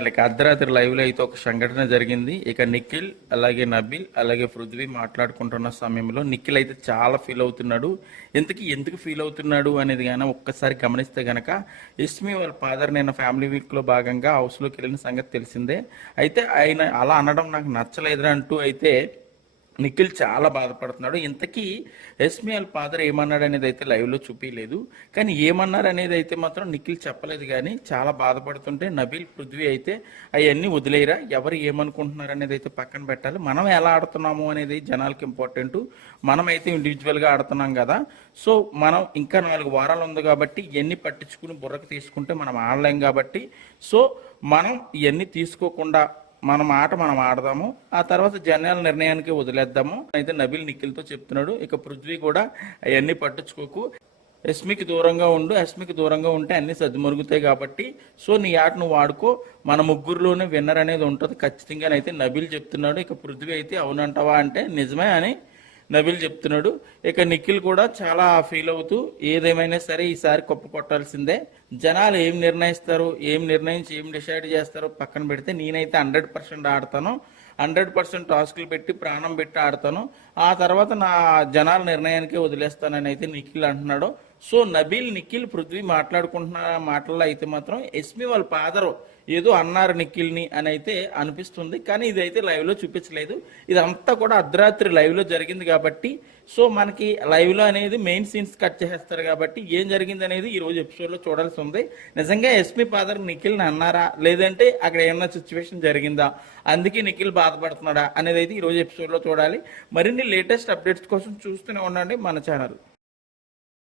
ఇక అర్ధరాత్రి లైవ్ లో అయితే ఒక సంఘటన జరిగింది. ఇక నిఖిల్ అలాగే నబీల్ అలాగే పృథ్వీ మాట్లాడుకుంటున్న సమయంలో నిఖిల్ అయితే చాలా ఫీల్ అవుతున్నాడు. ఎందుకు ఫీల్ అవుతున్నాడు అనేది కానీ ఒక్కసారి గమనిస్తే గనక యష్మి వాళ్ళ ఫాదర్ నేను ఫ్యామిలీ వీక్ లో భాగంగా హౌస్ లోకి వెళ్ళిన సంగతి తెలిసిందే. అయితే ఆయన అలా అనడం నాకు నచ్చలేదు అంటూ అయితే నిఖిల్ చాలా బాధపడుతున్నాడు. ఇంతకీ యష్మి వాళ్ళ ఫాదర్ ఏమన్నాడు అనేది అయితే లైవ్లో చూపించలేదు, కానీ ఏమన్నారు అనేది అయితే మాత్రం నిఖిల్ చెప్పలేదు. కానీ చాలా బాధపడుతుంటే నబీల్ పృథ్వీ అయితే అవన్నీ వదిలేయరా, ఎవరు ఏమనుకుంటున్నారు అనేది అయితే పక్కన పెట్టాలి, మనం ఎలా ఆడుతున్నాము అనేది జనాలకి ఇంపార్టెంట్. మనం అయితే ఇండివిజువల్గా ఆడుతున్నాం కదా, సో మనం ఇంకా 4 వారాలు ఉంది కాబట్టి ఇవన్నీ పట్టించుకుని బుర్రకు తీసుకుంటే మనం ఆడలేం కాబట్టి, సో మనం ఇవన్నీ తీసుకోకుండా మనం ఆడదాము, ఆ తర్వాత జనాల నిర్ణయానికి వదిలేద్దాము అయితే నబీల్ నిఖిల్తో చెప్తున్నాడు. ఇక పృథ్వీ కూడా అవన్నీ పట్టించుకోకు, యష్మికి దూరంగా ఉండు, యష్మికి దూరంగా ఉంటే అన్ని సర్దుమరుగుతాయి కాబట్టి సో నీ ఆట నువ్వు ఆడుకో, మన ముగ్గురులోనే విన్నర్ అనేది ఉంటుంది ఖచ్చితంగా అయితే నబీల్ చెప్తున్నాడు. ఇక పృథ్వీ అయితే అవునంటావా అంటే నిజమే అని నబీల్ చెప్తున్నాడు. ఇక నిఖిల్ కూడా చాలా ఫీల్ అవుతూ ఏదేమైనా సరే ఈసారి కప్పు కొట్టాల్సిందే, జనాలు ఏం నిర్ణయిస్తారు, ఏం నిర్ణయించి ఏం డిసైడ్ చేస్తారో పక్కన పెడితే నేనైతే 100% ఆడతాను, 100% టాస్క్లు పెట్టి ప్రాణం పెట్టి ఆడతాను, ఆ తర్వాత నా జనాల నిర్ణయానికి వదిలేస్తానని అయితే నిఖిల్ అంటున్నాడు. సో నబీల్ నిఖిల్ పృథ్వీ మాట్లాడుకుంటున్న మాటల్లో అయితే మాత్రం యష్మి వాళ్ళ ఫాదర్ ఏదో అన్నారు నిఖిల్ని అని అయితే అనిపిస్తుంది, కానీ ఇదైతే లైవ్లో చూపించలేదు. ఇదంతా కూడా అర్ధరాత్రి లైవ్లో జరిగింది కాబట్టి సో మనకి లైవ్లో అనేది మెయిన్ సీన్స్ కట్ చేసేస్తారు కాబట్టి ఏం జరిగింది అనేది ఈరోజు ఎపిసోడ్లో చూడాల్సి ఉంది. నిజంగా యష్మి ఫాదర్ నిఖిల్ని అన్నారా, లేదంటే అక్కడ ఏమన్నా సిచ్యువేషన్ జరిగిందా, అందుకే నిఖిల్ బాధపడుతున్నాడా అనేది అయితే ఈరోజు ఎపిసోడ్లో చూడాలి. మరిన్ని లేటెస్ట్ అప్డేట్స్ కోసం చూస్తూనే ఉండండి మన ఛానల్.